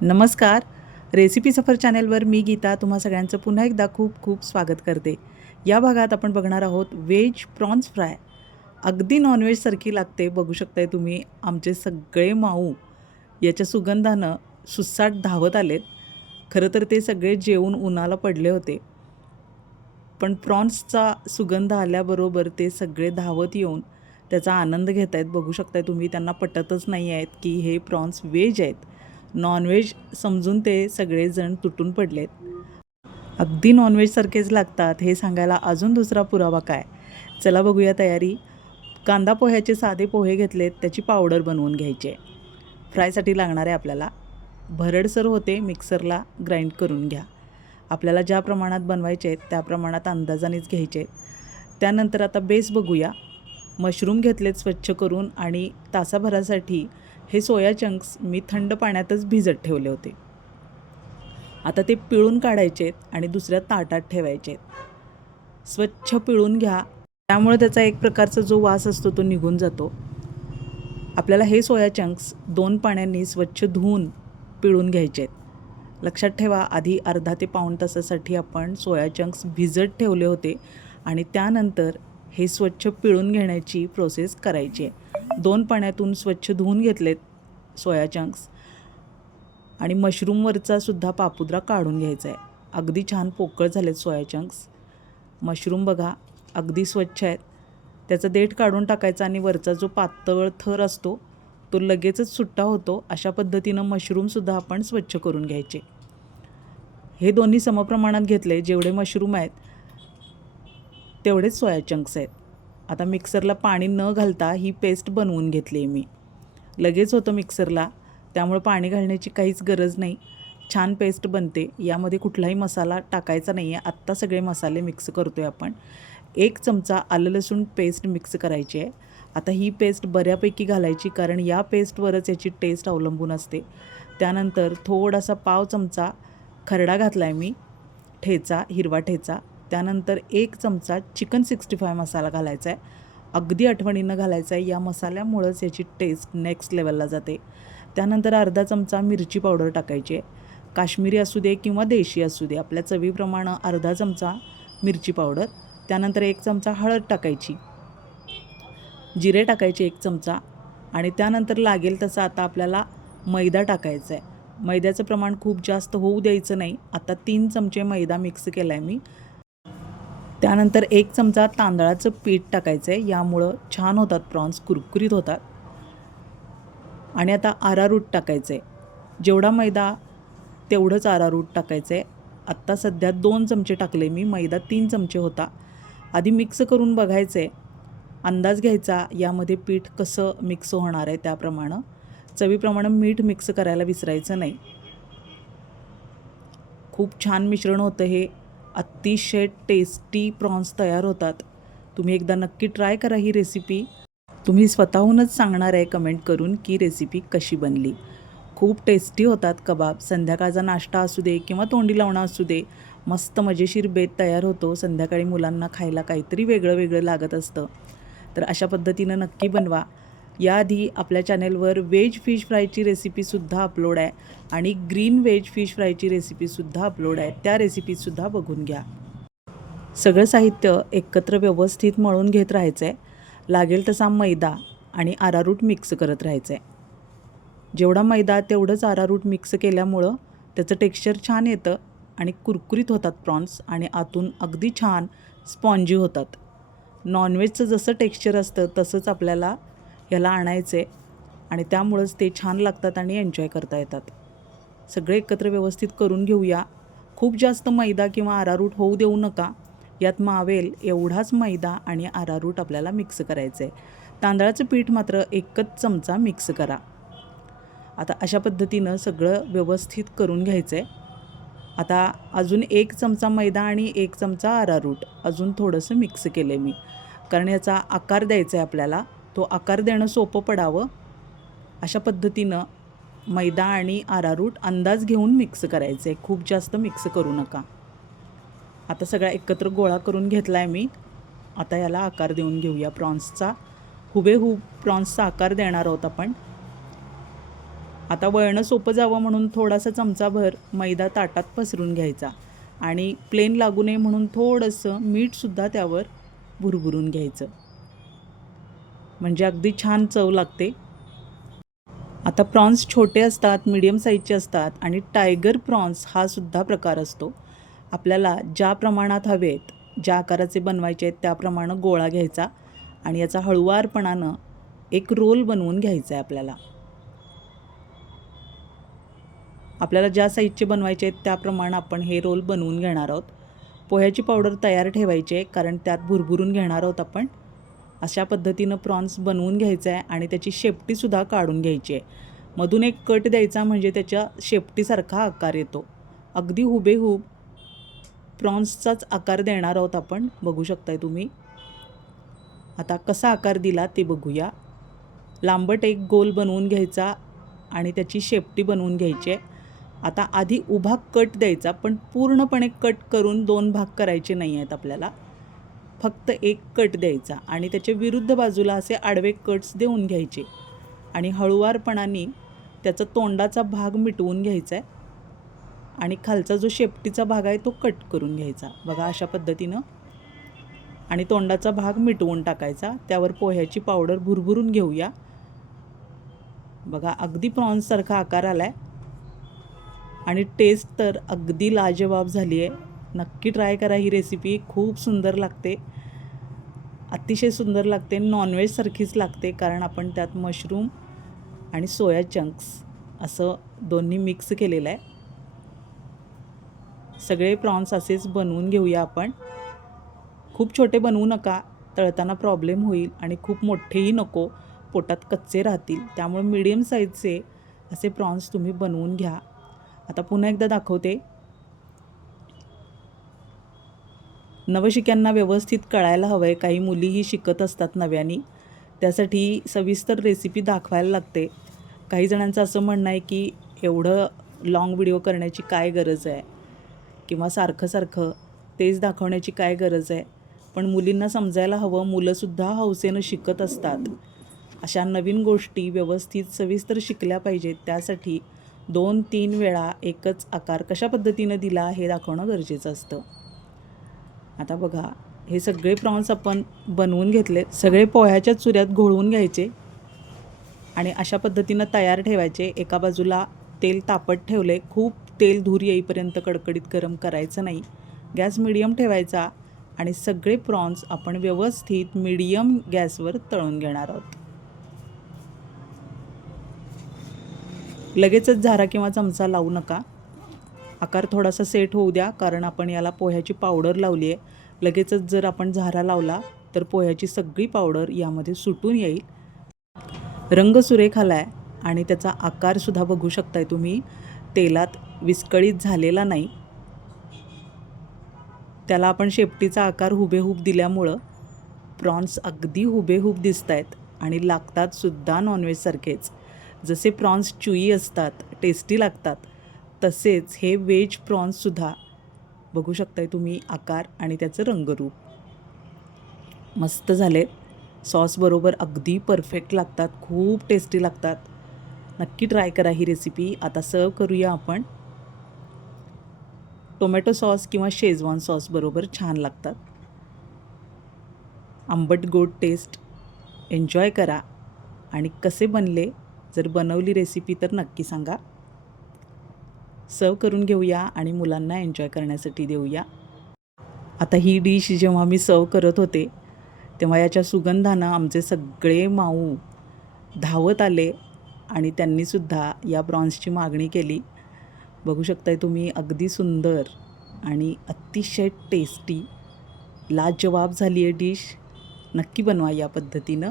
नमस्कार. रेसिपी सफर चॅनेलवर मी गीता तुम्हा सगळ्यांचं पुन्हा एकदा खूप खूप स्वागत करते. या भागात आपण बघणार आहोत व्हेज प्रॉन्स फ्राय. अगदी नॉनव्हेजसारखी लागते. बघू शकताय तुम्ही आमचे सगळे माऊ याच्या सुगंधानं सुसाट धावत आलेत. खरं तर ते सगळे जेवून उन्हाला पडले होते, पण प्रॉन्सचा सुगंध आल्याबरोबर ते सगळे धावत येऊन त्याचा आनंद घेत आहेत. बघू शकताय तुम्ही, त्यांना पटतच नाही आहेत की हे प्रॉन्स व्हेज आहेत. नॉनव्हेज समजून ते सगळेजण तुटून पडलेत. अगदी नॉनव्हेजसारखेच लागतात हे सांगायला अजून दुसरा पुरावा काय? चला बघूया तयारी. कांदा पोह्याचे साधे पोहे घेतलेत, त्याची पावडर बनवून घ्यायची आहे. फ्रायसाठी लागणार आहे आपल्याला. भरडसर होते, मिक्सरला ग्राइंड करून घ्या. आपल्याला ज्या प्रमाणात बनवायचे आहेत त्या प्रमाणात अंदाजानेच घ्यायचे आहेत. त्यानंतर आता बेस बघूया. मशरूम घेतलेत स्वच्छ करून आणि तासाभरासाठी हे सोया चंक्स मी थंड पाण्यातच भिजत ठेवले होते. आता ते पिळून काढायचे आहेत आणि दुसऱ्या ताटात ठेवायचे आहेत. स्वच्छ पिळून घ्या, त्यामुळे त्याचा एक प्रकारचा जो वास असतो तो निघून जातो. आपल्याला हे सोया चंक्स 2 पाण्याने स्वच्छ धुवून पिळून घ्यायचे आहेत. लक्षात ठेवा, आधी अर्धा ते पाऊण तासासाठी आपण सोया चंक्स भिजत ठेवले होते आणि त्यानंतर हे स्वच्छ पिळून घेण्याची प्रोसेस करायची आहे. 2 पाण्यातून स्वच्छ धुवून घेतलेत सोया चंक्स आणि मशरूमवरचा सुद्धा पापुद्रा काढून घ्यायचा आहे. अगदी छान पोकळ झालेत सोया चंक्स. मशरूम बघा अगदी स्वच्छ आहेत. त्याचा देठ काढून टाकायचा आणि वरचा जो पातळ थर असतो तो लगेचच सुट्टा होतो. अशा पद्धतीनं मशरूमसुद्धा आपण स्वच्छ करून घ्यायचे. हे दोन्ही समप्रमाणात घेतले. जेवढे मशरूम आहेत तेवढेच सोया चंक्स आहेत. आता मिक्सरला पाणी न घालता ही पेस्ट बनवून घेतली आहे मी. लगेच होतं मिक्सरला, त्यामुळे पाणी घालण्याची काहीच गरज नाही. छान पेस्ट बनते. यामध्ये कुठलाही मसाला टाकायचा नाही आहे. आत्ता सगळे मसाले मिक्स करतो आहे आपण. 1 चमचा आलं लसूण पेस्ट मिक्स करायची आहे. आता ही पेस्ट बऱ्यापैकी घालायची, कारण या पेस्टवरच याची टेस्ट अवलंबून असते. त्यानंतर थोडासा पाव चमचा खरडा घातला आहे मी, ठेचा, हिरवा ठेचा. त्यानंतर 1 चमचा चिकन 65 मसाला घालायचा आहे. अगदी आठवणीनं घालायचा आहे. या मसाल्यामुळंच याची टेस्ट नेक्स्ट लेवलला जाते. त्यानंतर अर्धा चमचा मिरची पावडर टाकायची आहे. काश्मीरी असू दे किंवा देशी असू दे, आपल्या चवीप्रमाणे अर्धा चमचा मिरची पावडर. त्यानंतर 1 चमचा हळद टाकायची. जिरे टाकायचे 1 चमचा आणि त्यानंतर लागेल तसं आता आपल्याला मैदा टाकायचा आहे. मैद्याचं प्रमाण खूप जास्त होऊ द्यायचं नाही. आता 3 चमचे मैदा मिक्स केला आहे मी. त्यानंतर 1 चमचा तांदळाचं पीठ टाकायचं आहे. यामुळं छान होतात प्रॉन्स, कुरकुरीत होतात. आणि आता अरारूट टाकायचं आहे. जेवढा मैदा तेवढंच अरारूट टाकायचं आहे. आत्ता सध्या 2 चमचे टाकले मी, मैदा 3 चमचे होता. आधी मिक्स करून बघायचं आहे, अंदाज घ्यायचा यामध्ये पीठ कसं मिक्स होणार आहे त्याप्रमाणे. चवीप्रमाणे मीठ मिक्स करायला विसरायचं नाही. खूप छान मिश्रण होतं हे. अतिशय टेस्टी प्रॉन्स तयार होतात. तुम्ही एकदा नक्की ट्राय करा ही रेसिपी. तुम्ही स्वतःहूनच सांगणार आहे कमेंट करून की रेसिपी कशी बनली. खूप टेस्टी होतात कबाब. संध्याकाळचा नाश्ता असू दे किंवा तोंडी लावणं असू दे, मस्त मजेशीर बेत तयार होतो. संध्याकाळी मुलांना खायला काहीतरी वेगळं वेगळं लागत असतं, तर अशा पद्धतीनं नक्की बनवा. याआधी आपल्या चॅनेलवर व्हेज फिश फ्रायची रेसिपीसुद्धा अपलोड आहे आणि ग्रीन व्हेज फिश फ्रायची रेसिपीसुद्धा अपलोड आहे. त्या रेसिपीसुद्धा बघून घ्या. सगळं साहित्य एकत्र व्यवस्थित मळून घेत राहायचं आहे. लागेल तसा मैदा आणि अरारूट मिक्स करत राहायचं आहे. जेवढा मैदा तेवढंच अरारूट मिक्स केल्यामुळं त्याचं टेक्स्चर छान येतं आणि कुरकुरीत होतात प्रॉन्स आणि आतून अगदी छान स्पॉन्जी होतात. नॉनव्हेजचं जसं टेक्स्चर असतं तसंच आपल्याला याला आणायचं आहे आणि त्यामुळंच ते छान लागतात आणि एन्जॉय करता येतात. सगळे एकत्र व्यवस्थित करून घेऊया. खूप जास्त मैदा किंवा अरारूट होऊ देऊ नका. यात मावेल एवढाच मैदा आणि अरारूट आपल्याला मिक्स करायचं आहे. तांदळाचं पीठ मात्र 1च चमचा मिक्स करा. आता अशा पद्धतीनं सगळं व्यवस्थित करून घ्यायचं आहे. आता अजून 1 चमचा मैदा आणि 1 चमचा अरारूट अजून थोडंसं मिक्स केलं आहे मी, कारण याचा आकार द्यायचा आहे आपल्याला. तो आकार देणं सोपं पडावं अशा पद्धतीनं मैदा आणि अरारूट अंदाज घेऊन मिक्स करायचं आहे. खूप जास्त मिक्स करू नका. आता सगळा एकत्र गोळा करून घेतला आहे मी. आता याला आकार देऊन घेऊया प्रॉन्सचा. हुबेहूब प्रॉन्सचा आकार देणार आहोत आपण. आता वळणं सोपं जावं म्हणून थोडासा चमचाभर मैदा ताटात पसरून घ्यायचा आणि प्लेन लागू नये म्हणून थोडंसं मीठसुद्धा त्यावर भुरभुरून घ्यायचं, म्हणजे अगदी छान चव लागते. आता प्रॉन्स छोटे असतात, मीडियम साईजचे असतात आणि टायगर प्रॉन्स हा सुद्धा प्रकार असतो. आपल्याला ज्या प्रमाणात हवेत, ज्या आकाराचे बनवायचे आहेत त्याप्रमाणे गोळा घ्यायचा आणि याचा हळुवारपणानं एक रोल बनवून घ्यायचा आहे आपल्याला. आपल्याला ज्या साईजचे बनवायचे आहेत त्याप्रमाणे आपण हे रोल बनवून घेणार आहोत. पोह्याची पावडर तयार ठेवायची आहे कारण त्यात भुरभुरून घेणार आहोत आपण. अशा पद्धतीनं प्रॉन्स बनवून घ्यायचं आहे आणि त्याची शेपटीसुद्धा काढून घ्यायची आहे. मधून एक कट द्यायचा म्हणजे त्याच्या शेपटीसारखा आकार येतो. अगदी हुबेहूब प्रॉन्सचाच आकार देणार आहोत आपण, बघू शकताय तुम्ही. आता कसा आकार दिला ते बघूया. लांबट एक गोल बनवून घ्यायचा आणि त्याची शेपटी बनवून घ्यायची आहे. आता आधी उभा कट द्यायचा, पण पूर्णपणे कट करून 2 भाग करायचे नाही आहेत आपल्याला. फक्त एक कट द्यायचा आणि त्याच्या विरुद्ध बाजूला असे आडवे कट्स देऊन घ्यायचे आणि हळुवारपणाने त्याचा तोंडाचा भाग मिटवून घ्यायचा आहे आणि खालचा जो शेपटीचा भाग आहे तो कट करून घ्यायचा. बघा अशा पद्धतीनं. आणि तोंडाचा भाग मिटवून टाकायचा. त्यावर पोह्याची पावडर भुरभुरून घेऊया. बघा अगदी प्रॉन्ससारखा आकार आला आहे आणि टेस्ट तर अगदी लाजवाब झाली आहे. नक्की ट्राय करा ही रेसिपी, खूप सुंदर लागते, अतिशय सुंदर लागते. नॉनव्हेजसारखीच लागते कारण आपण त्यात मशरूम आणि सोया चंक्स असं दोन्ही मिक्स केलेलं आहे. सगळे प्रॉन्स असेच बनवून घेऊया आपण. खूप छोटे बनवू नका, तळताना प्रॉब्लेम होईल, आणि खूप मोठेही नको, पोटात कच्चे राहतील. त्यामुळे मीडियम साईजचे असे प्रॉन्स तुम्ही बनवून घ्या. आता पुन्हा एकदा दाखवते. नवशिक्यांना व्यवस्थित कळायला हवं आहे. काही मुलीही शिकत असतात नव्याने, त्यासाठी सविस्तर रेसिपी दाखवायला लागते. काही जणांचं असं म्हणणं आहे की एवढं लाँग व्हिडिओ करण्याची काय गरज आहे, किंवा सारखं तेच दाखवण्याची काय गरज आहे. पण मुलींना समजायला हवं, मुलंसुद्धा हौसेनं शिकत असतात. अशा नवीन गोष्टी व्यवस्थित सविस्तर शिकल्या पाहिजेत. त्यासाठी 2-3 वेळा एकच आकार कशा पद्धतीनं दिला हे दाखवणं गरजेचं असतं. आता बघा हे सगळे प्रॉन्स आपण बनवून घेतले. सगळे पोह्याच्या चुऱ्यात घोळवून घ्यायचे आणि अशा पद्धतीनं तयार ठेवायचे. एका बाजूला तेल तापत ठेवले. खूप तेल धूर येईपर्यंत कडकडीत गरम करायचं नाही. गॅस मिडियम ठेवायचा आणि सगळे प्रॉन्स आपण व्यवस्थित मिडियम गॅसवर तळून घेणार आहोत. लगेचच झारा किंवा चमचा लावू नका. आकार थोडासा सेट होऊ द्या, कारण आपण याला पोह्याची पावडर लावली आहे. लगेचच जर आपण झारा लावला तर पोह्याची सगळी पावडर यामध्ये सुटून येईल. रंग सुरेख आला आहे आणि त्याचा आकारसुद्धा बघू शकताय तुम्ही, तेलात विस्कळीत झालेला नाही. त्याला आपण शेपटीचा आकार हुबेहूब दिल्यामुळं प्रॉन्स अगदी हुबेहूब दिसत आहेत आणि लागतात सुद्धा नॉनव्हेजसारखेच. जसे प्रॉन्स च्युई असतात, टेस्टी लागतात, तसेच हे व्हेज प्रॉन्ससुद्धा बघू शकताय तुम्ही आकार आणि त्याचं रंगरूप. मस्त झाले. सॉसबरोबर अगदी परफेक्ट लागतात, खूप टेस्टी लागतात. नक्की ट्राय करा ही रेसिपी. आता सर्व करूया आपण. टोमॅटो सॉस किंवा शेजवान सॉसबरोबर छान लागतात. आंबट गोड टेस्ट एन्जॉय करा आणि कसे बनले, जर बनवली रेसिपी तर नक्की सांगा. सर्व करून घेऊया आणि मुलांना एन्जॉय करण्यासाठी देऊया. आता ही डिश जेव्हा मी सर्व करत होते तेव्हा याच्या सुगंधानं आमचे सगळे माऊ धावत आले आणि त्यांनीसुद्धा या प्रॉन्सची मागणी केली. बघू शकताय तुम्ही, अगदी सुंदर आणि अतिशय टेस्टी लाजवाब झाली आहे डिश. नक्की बनवा या पद्धतीनं.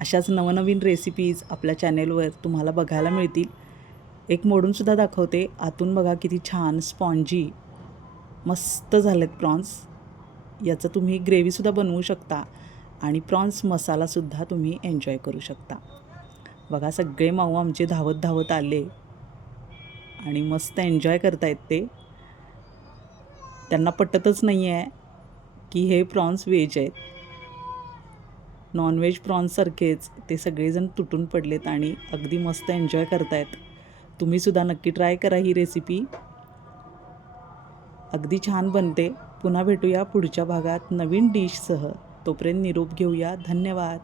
अशाच नवनवीन रेसिपीज आपल्या चॅनेलवर तुम्हाला बघायला मिळतील. एक मोडूनसुद्धा दाखवते. आतून बघा किती छान स्पॉन्जी मस्त झालेत प्रॉन्स. याचं तुम्ही ग्रेव्हीसुद्धा बनवू शकता आणि प्रॉन्स मसालासुद्धा तुम्ही एन्जॉय करू शकता. बघा सगळे माऊ आमचे धावत धावत आले आणि मस्त एन्जॉय करतायत ते. त्यांना पटतच नाही आहे की हे प्रॉन्स व्हेज आहेत. नॉनव्हेज प्रॉन्ससारखेच ते सगळेजण तुटून पडलेत आणि अगदी मस्त एन्जॉय करतायत. तुम्हीसुद्धा नक्की ट्राय करा ही रेसिपी. अगदी छान बनते. पुन्हा भेटूया पुढच्या भागात नवीन डिशसह. तोपर्यंत निरोप घेऊया. धन्यवाद.